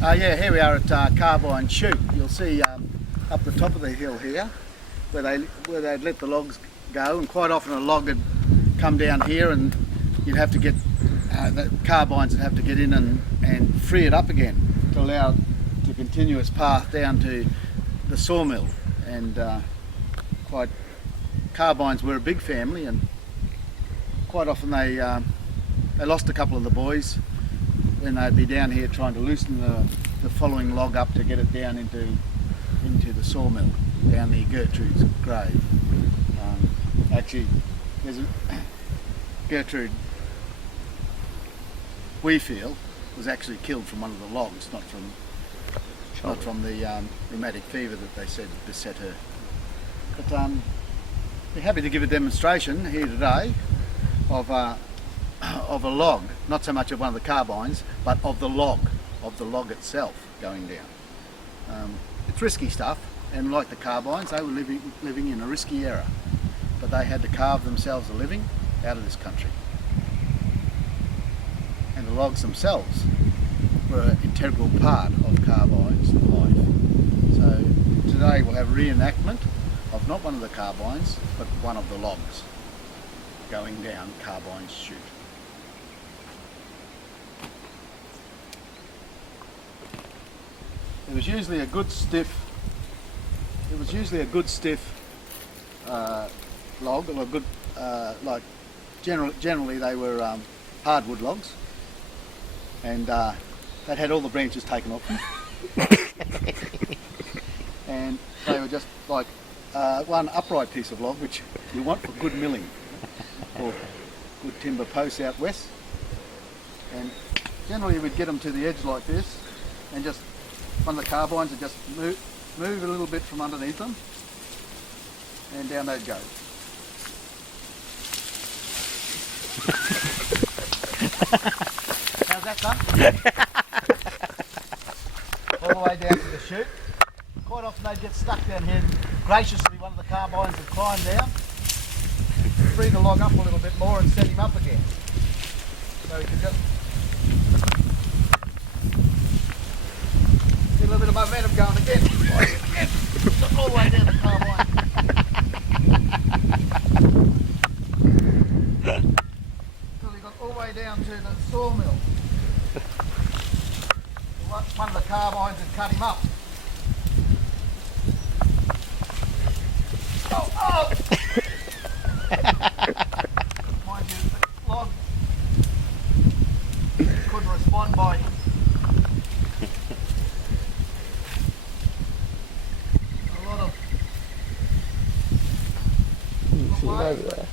Yeah, here we are at Carbine Shute. You'll see up the top of the hill here where they'd let the logs go, and quite often a log would come down here and you'd have to get, the carbines would have to get in and free it up again to allow the continuous path down to the sawmill. And carbines were a big family, and quite often they lost a couple of the boys when they'd be down here trying to loosen the following log up to get it down into the sawmill down near Gertrude's grave. Actually, Gertrude, we feel, was actually killed from one of the logs, not from the rheumatic fever that they said beset her. But we're happy to give a demonstration here today of a log, not so much of one of the carbines, but of the log itself going down. It's risky stuff, and like the carbines, they were living in a risky era, but they had to carve themselves a living out of this country. And the logs themselves were an integral part of Carbine's life. So today we'll have a reenactment of not one of the carbines, but one of the logs going down Carbine Shute. It was usually a good stiff log, or a good generally they were hardwood logs, and they'd had all the branches taken off them, and they were just like one upright piece of log, which you want for good milling or good timber posts out west. And generally we'd get them to the edge like this, and just one of the carbines would just move a little bit from underneath them, and down they'd go. How's that done? All the way down to the chute. Quite often they'd get stuck down here, and graciously one of the carbines would climb down, free the log up a little bit more and set him up again. So he could just get a little bit of momentum going again. All the way down the carbine. Until he got all the way down to the sawmill. One of the carbines had cut him up. Oh! Mind you, the log couldn't respond by a lot of... See him over there.